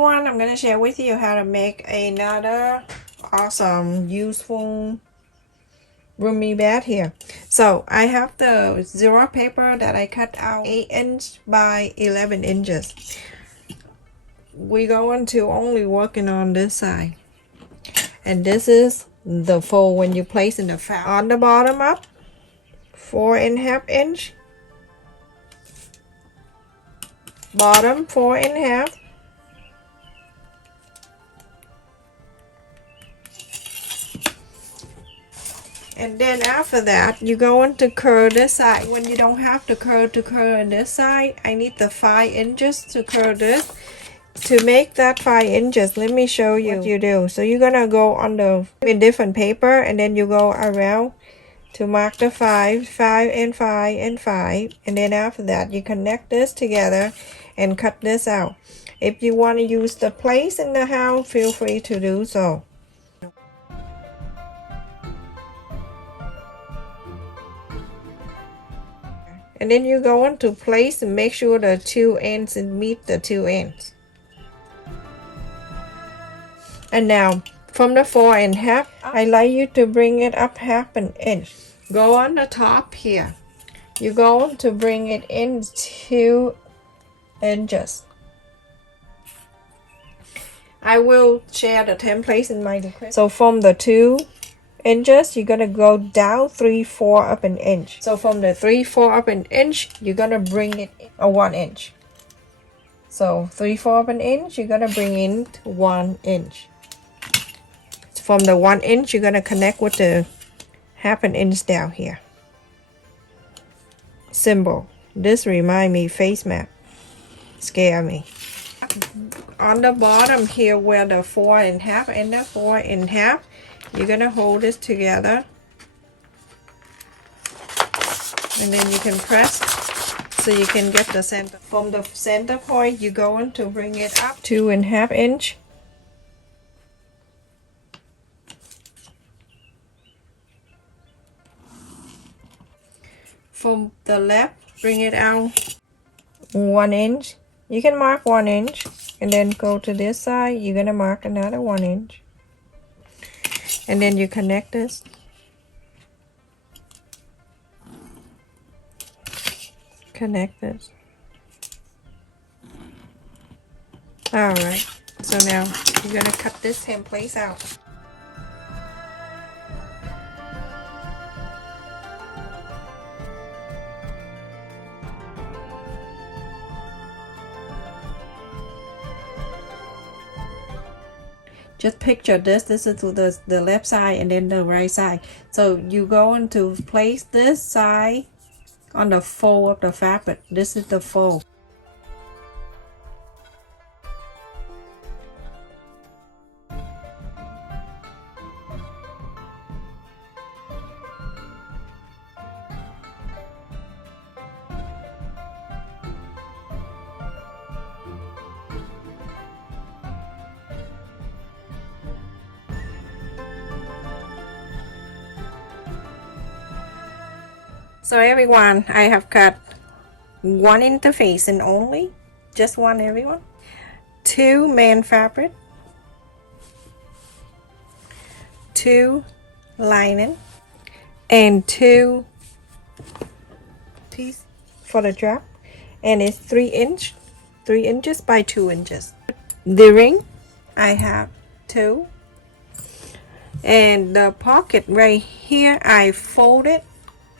everyone, I'm going to share with you how to make another awesome, useful roomy bed here. So I have the zero paper that I cut out 8 inch by 11 inches. We're going to only working on this side. And this is the fold when you place in the fabric. On the bottom up, 4.5 inch. Bottom 4.5. And then after that, you're going to curl this side. When you don't have to curl on this side, I need the 5 inches to curl this. To make that 5 inches, let me show you what you do. So you're gonna go on the different paper, and then you go around to mark the 5 and 5 and 5, and then after that you connect this together and cut this out. If you want to use the place in the house, feel free to do so. And then you go into place and make sure the 2 ends meet the 2 ends. And now from the 4.5, I like you to bring it up 1/2 inch. Go on the top here. You're going to bring it in 2 inches. I will share the templates in my description. So from the 2 inches, you're gonna go down 3/4 up an inch. So from the 3/4 up an inch, you're gonna bring it 1 inch. So 3/4 up an inch, you're gonna bring in 1 inch. From the 1 inch, you're gonna connect with the 1/2 inch down here. Symbol. This remind me face map. Scare me. On the bottom here, where the 4.5 and the 4.5, you're gonna hold this together, and then you can press so you can get the center. From the center point, you're going to bring it up 2.5 inch. From the left, bring it out 1 inch. You can mark 1 inch, and then go to this side. You're gonna mark another 1 inch, and then you connect this. Connect this. All right. So now you're gonna cut this template out. Just picture this. This is to the left side and then the right side. So you're going to place this side on the fold of the fabric. This is the fold. So everyone, I have cut 1 interface and only, just one everyone, 2 main fabric, 2 lining, and 2 piece for the drop, and it's 3 inches by 2 inches. The ring, I have 2, and the pocket right here I folded,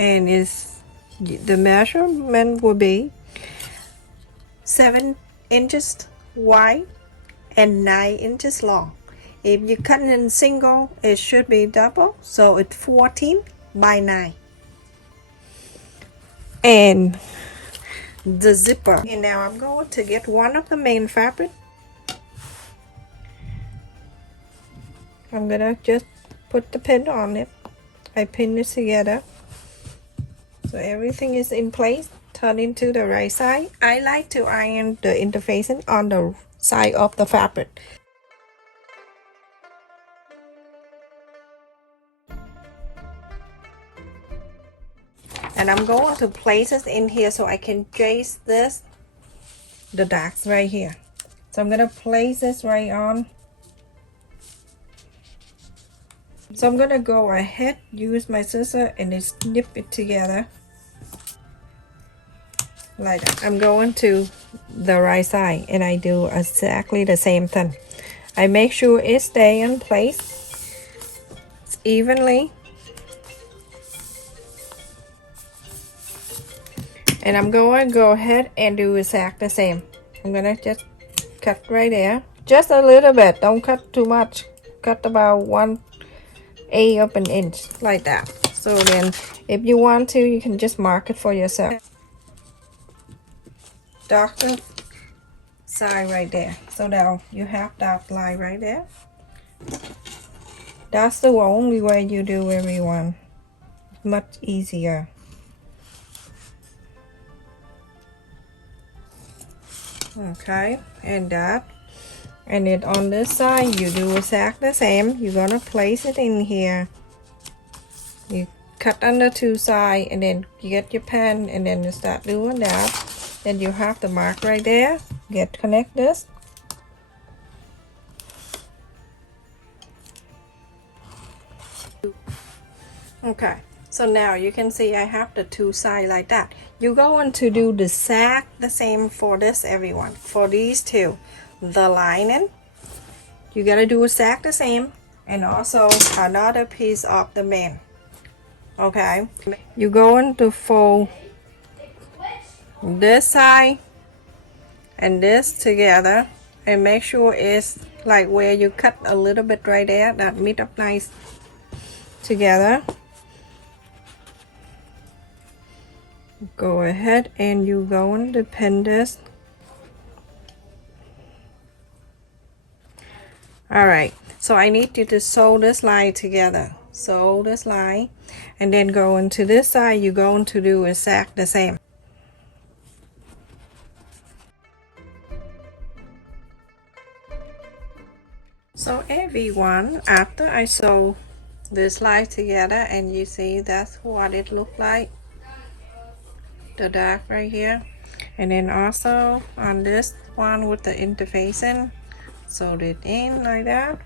and is the measurement will be 7 inches wide and 9 inches long. If you cut it in single, it should be double, so it's 14 by 9. And the zipper. And now I'm going to get one of the main fabric. I'm gonna just put the pin on it. I pin it together. So everything is in place. Turn into the right side. I like to iron the interfacing on the side of the fabric. And I'm going to place it in here so I can trace this, the dots right here. So I'm gonna place this right on. So I'm gonna go ahead, use my scissor and then snip it together like that. I'm going to the right side and I do exactly the same thing. I make sure it stay in place evenly, and I'm going to go ahead and do exactly the same. I'm gonna just cut right there, just a little bit, don't cut too much, cut about 1/8 of an inch like that. So then if you want to, you can just mark it for yourself. Darker side right there, so now you have that line right there. That's the only way you do everyone, much easier. Okay, and that, and then on this side you do exactly the same. You're gonna place it in here, you cut on the two sides, and then you get your pen and then you start doing that. Then you have the mark right there, connect this. Okay, so now you can see I have the two sides like that. You're going to do the same for this, everyone. For these two, the lining, you gotta do exactly the same, and also another piece of the man. Okay, you're going to fold this side and this together, and make sure it's like where you cut a little bit right there, that meet up nice together. Go ahead and you going to pin this. Alright, so I need you to sew this line together. Sew this line, and then go into this side, you're going to do exactly the same. So everyone, after I sew this line together, and you see that's what it looked like, the dark right here, and then also on this one with the interfacing, sewed it in like that.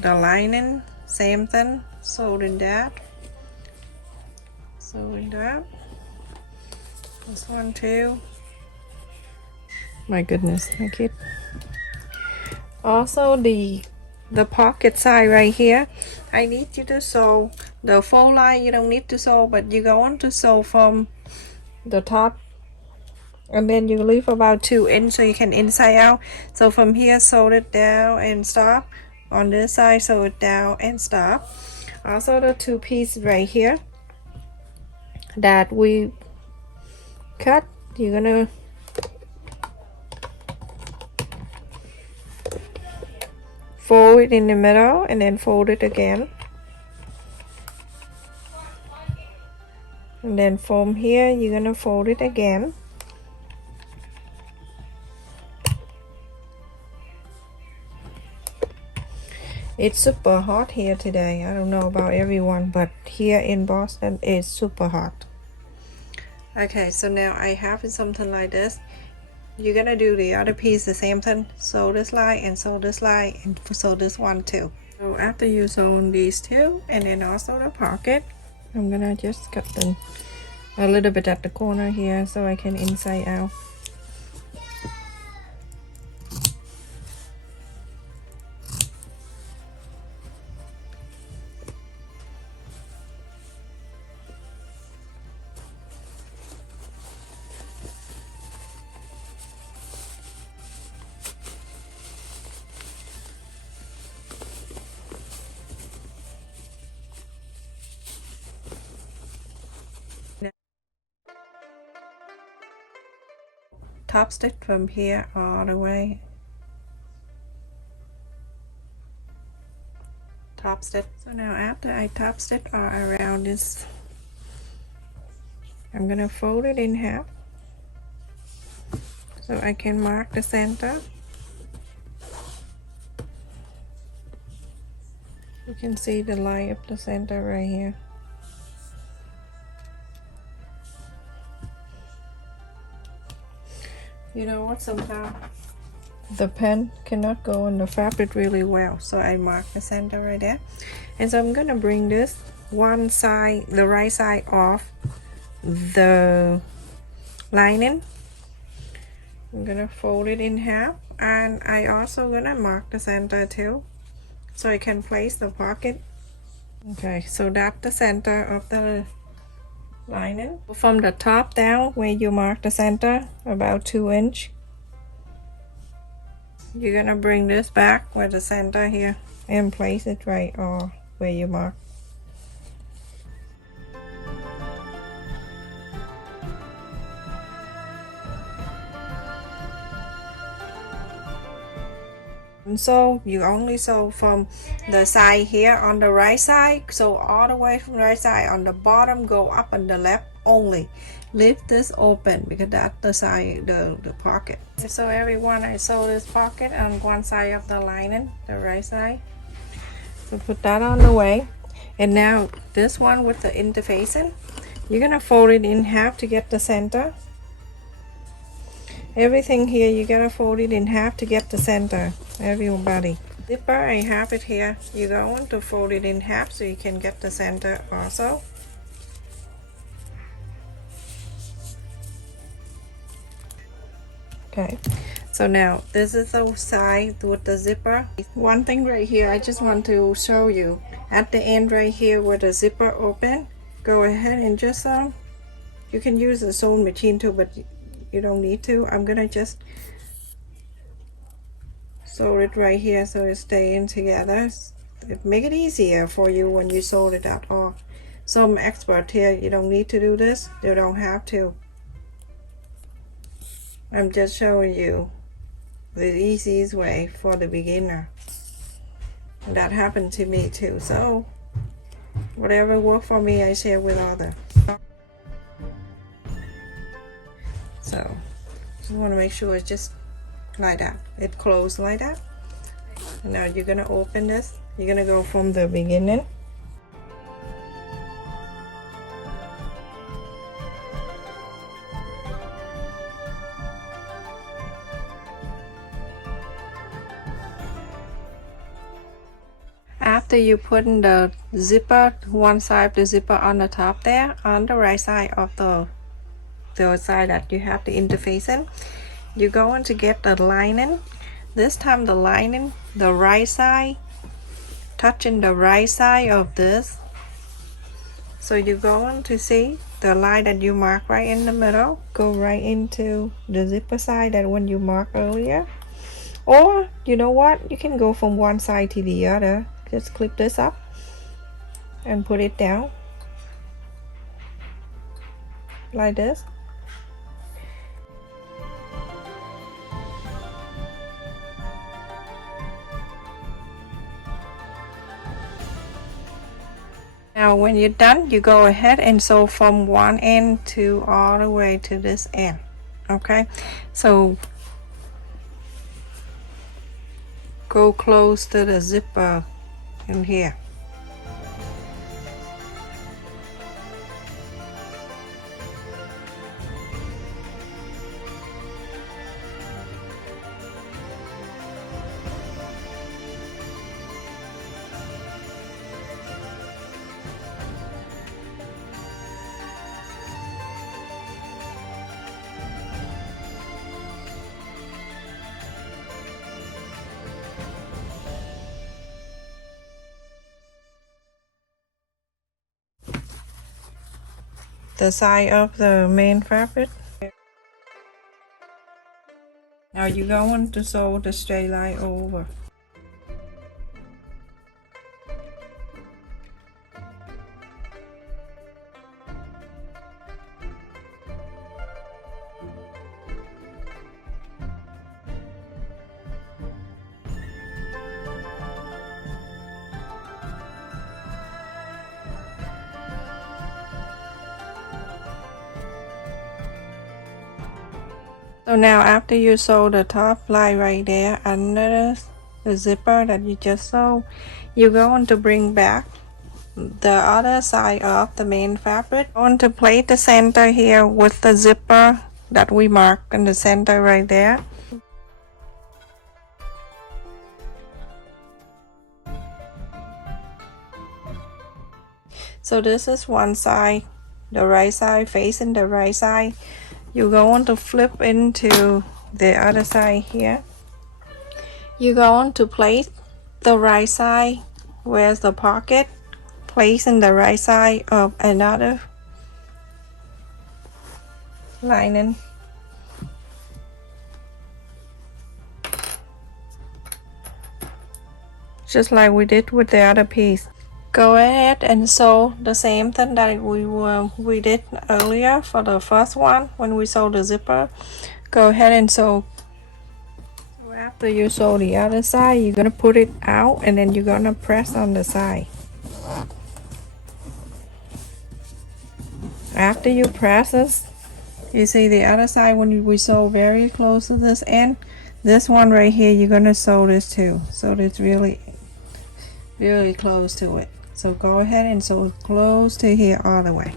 The lining, same thing, sewed in that, sewed in that. This one too. My goodness, my kid. Also the pocket side right here, I need you to sew the fold line. You don't need to sew, but you go on to sew from the top, and then you leave about 2 inches so you can inside out. So from here, sew it down and stop. On this side, sew it down and stop. Also the two pieces right here that we cut, you're gonna fold it in the middle and then fold it again, and then from here you're gonna fold it again. It's super hot here today. I don't know about everyone, but here in Boston it's super hot. Okay, so now I have something like this. You're gonna do the other piece the same thing, sew this line and sew this line and sew this one too. So after you sew these two and then also the pocket, I'm gonna just cut them a little bit at the corner here so I can inside out. Top stitch from here all the way. Top stitch. So now after I top stitch all around this, I'm gonna fold it in half so I can mark the center. You can see the line of the center right here. You know what, sometimes the pen cannot go on the fabric really well, so I mark the center right there. And so I'm gonna bring this one side, the right side off the lining. I'm gonna fold it in half, and I also gonna mark the center too, so I can place the pocket. Okay, so that's the center of the lining. From the top down, where you mark the center, about 2 inch, you're gonna bring this back with the center here and place it right or where you mark. And so you only sew from the side here on the right side, so all the way from the right side on the bottom, go up on the left only. Leave this open because that's the side, the pocket. So everyone, I sew this pocket on one side of the lining, the right side. So put that on the way. And now this one with the interfacing, you're gonna fold it in half to get the center. Everything here you gotta fold it in half to get the center, everybody. Zipper, I have it here. You're going to fold it in half so you can get the center also. Okay, so now this is the side with the zipper. One thing right here, I just want to show you. At the end right here where the zipper open, go ahead and just you can use a sewing machine too, but you don't need to. I'm gonna just sew it right here so it stays together. It make it easier for you when you sew it at all. Some expert here, you don't need to do this. You don't have to. I'm just showing you the easiest way for the beginner. And that happened to me too. So whatever worked for me, I share with others. So just want to make sure it's just like that. It closed like that. And now you're gonna open this. You're gonna go from the beginning. After you put in the zipper, one side of the zipper on the top there, on the right side of the side that you have the interface in, you're going to get the lining. This time the lining, the right side, touching the right side of this. So you're going to see the line that you mark right in the middle, go right into the zipper side that one you marked earlier. Or, you know what, you can go from one side to the other. Just clip this up and put it down like this. Now when you're done, you go ahead and sew from one end to all the way to this end. Okay, so go close to the zipper in here. The side of the main fabric. Now you're going to sew the straight line over. So now after you sew the top line right there under the zipper that you just sewed, you're going to bring back the other side of the main fabric. I'm going to plate the center here with the zipper that we marked in the center right there. So this is one side, the right side facing the right side. You're going to flip into the other side here. You're going to place the right side, where's the pocket, placing the right side of another lining. Just like we did with the other piece. Go ahead and sew the same thing that we did earlier for the first one when we sewed the zipper. Go ahead and sew. So after you sew the other side, you're gonna put it out and then you're gonna press on the side. After you press this, you see the other side when we sew very close to this end. This one right here, you're gonna sew this too. So it's really close to it. So go ahead and sew close to here all the way.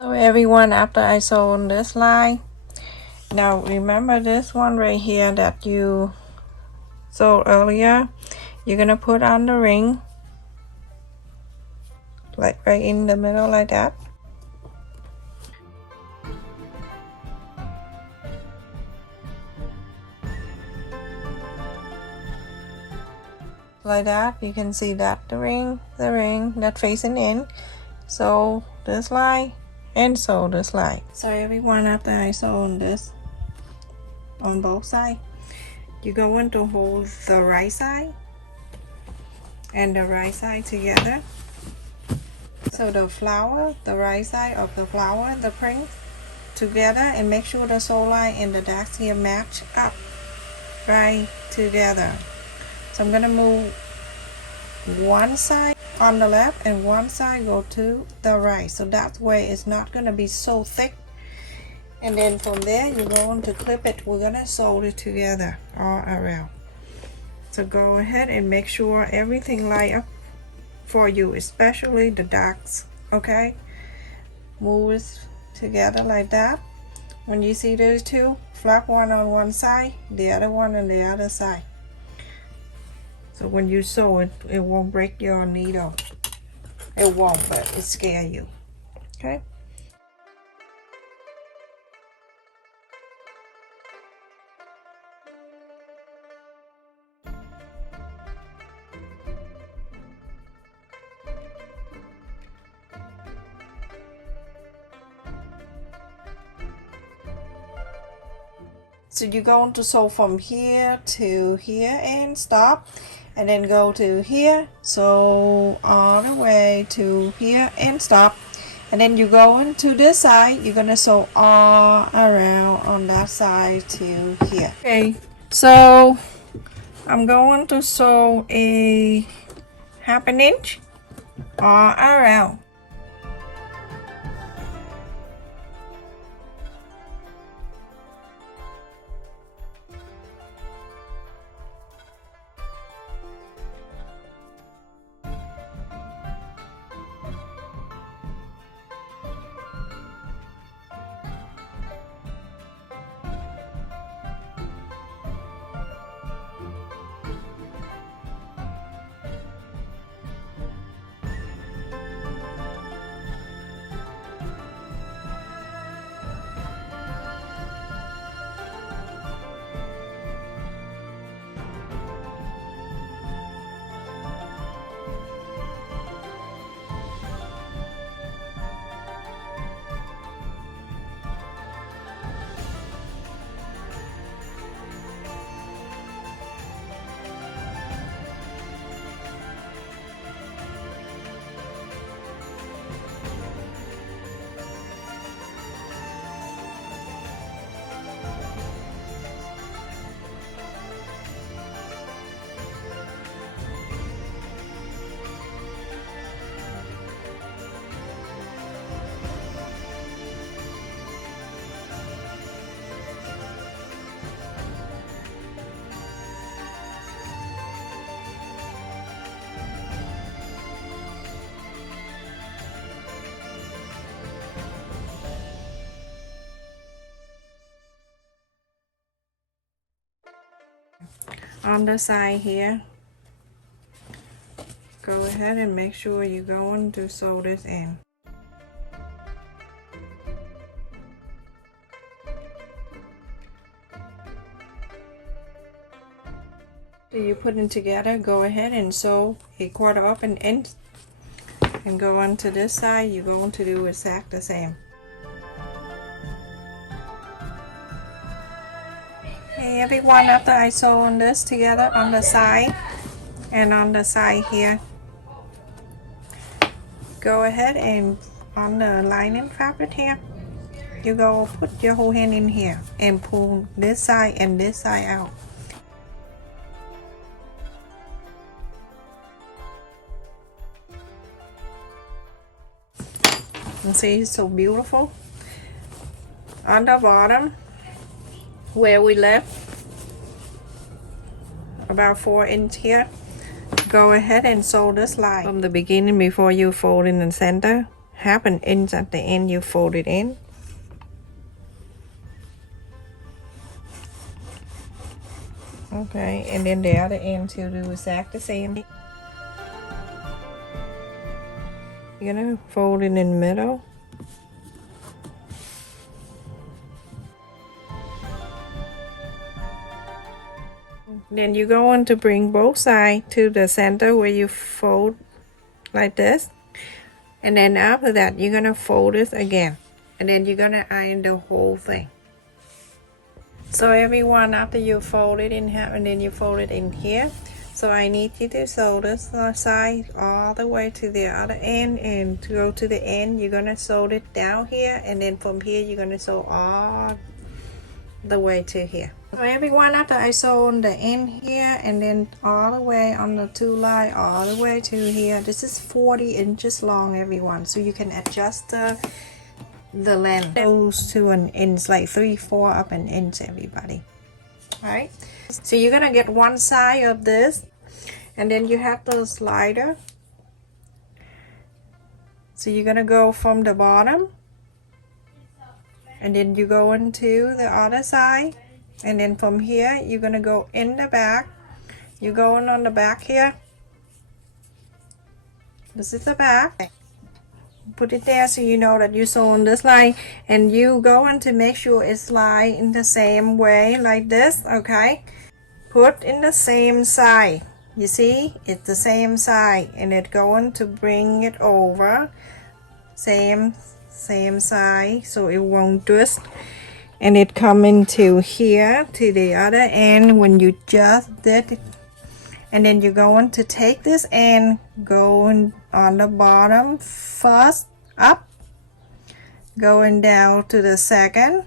So everyone, after I sew on this line, now remember this one right here that you sewed earlier, you're gonna put on the ring like right in the middle like that. Like that, you can see that the ring that facing in. So this line and sew this line. So everyone, after I sew on this on both sides, you're going to hold the right side and the right side together. So the flower, the right side of the flower and the print together, and make sure the sew line and the dots here match up right together. So I'm gonna move one side on the left and one side go to the right, so that way it's not gonna be so thick. And then from there you're going to clip it. We're gonna sew it together all around. So go ahead and make sure everything line up for you, especially the dots. Okay, move it together like that. When you see those two, flap one on one side, the other one on the other side. So when you sew it, it won't break your needle. It won't, but it scare you. Okay. So you're going to sew from here to here and stop, and then go to here, sew all the way to here and stop, and then you go into this side, you're gonna sew all around on that side to here. Okay, so I'm going to sew a 1/2 inch all around. on the side here, go ahead and make sure you're going to sew this in. So you put it together, go ahead and sew a 1/4 up an inch, and go on to this side, you're going to do exactly the same. Hey everyone, after I sew on this together on the side and on the side here, go ahead and on the lining fabric here, you go put your whole hand in here and pull this side and this side out. And see, it's so beautiful. On the bottom where we left about 4 inch here, go ahead and sew this line from the beginning before you fold in the center. 1/2 inch at the end you fold it in. Okay, and then the other end you do exactly the same. You're gonna fold it in the middle. Then you're going to bring both sides to the center where you fold like this. And then after that, you're gonna fold this again. And then you're gonna iron the whole thing. So everyone, after you fold it in half and then you fold it in here. So I need you to sew this side all the way to the other end, and to go to the end, you're gonna sew it down here, and then from here you're gonna sew all the way to here. So everyone, after I sew on the end here and then all the way on the 2 line all the way to here, this is 40 inches long everyone, so you can adjust the length goes to an inch, like 3/4 up an inch everybody. All right, so you're gonna get one side of this, and then you have the slider, so you're gonna go from the bottom and then you go into the other side, and then from here you're gonna go in the back. You're going on the back here, this is the back. Put it there so you know that you sew on this line, and you going to make sure it's lined in the same way like this. Okay, put in the same side, you see it's the same side, and it's going to bring it over same side so it won't twist, and it come into here to the other end when you just did it. And then you're going to take this and go on the bottom first up, going down to the second,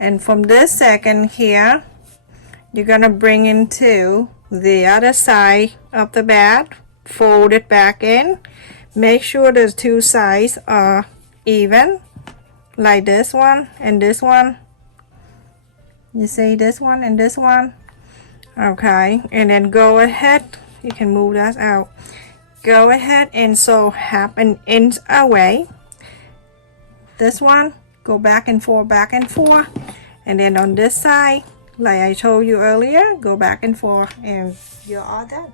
and from this second here you're gonna bring into the other side of the bag, fold it back in, make sure the 2 sides are even, like this one and this one. You see this one and this one. Okay, and then go ahead, you can move that out, go ahead and sew 1/2 inch away. This one, go back and forth, and then on this side, like I told you earlier, go back and forth, and you're all done.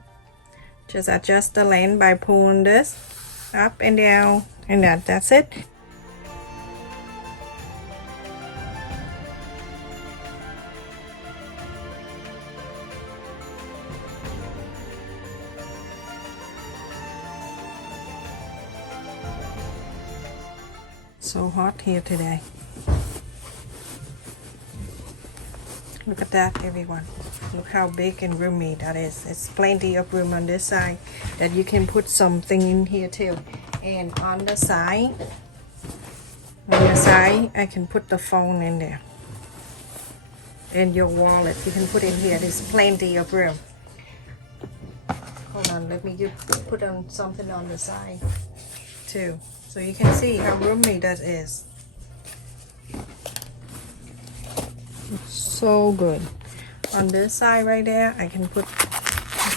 Just adjust the length by pulling this up and down, and that's it. So hot here today. Look at that everyone. Look how big and roomy that is. It's plenty of room on this side that you can put something in here too. And on the side I can put the phone in there, and your wallet you can put in here. There's plenty of room. Hold on, let me put on something on the side too, so you can see how roomy that is. So good. On this side right there, I can put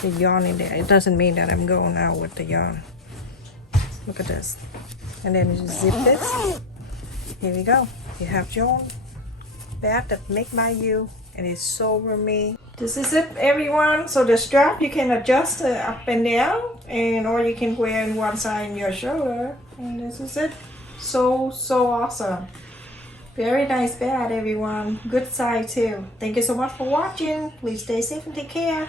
the yarn in there. It doesn't mean that I'm going out with the yarn. Look at this. And then you zip this. Here we go. You have yarn. bag that make by you, and it's so roomy. This is it, everyone. So the strap you can adjust up and down, and or you can wear in one side in your shoulder. And this is it. So awesome. Very nice bag, everyone. Good size too. Thank you so much for watching. Please stay safe and take care.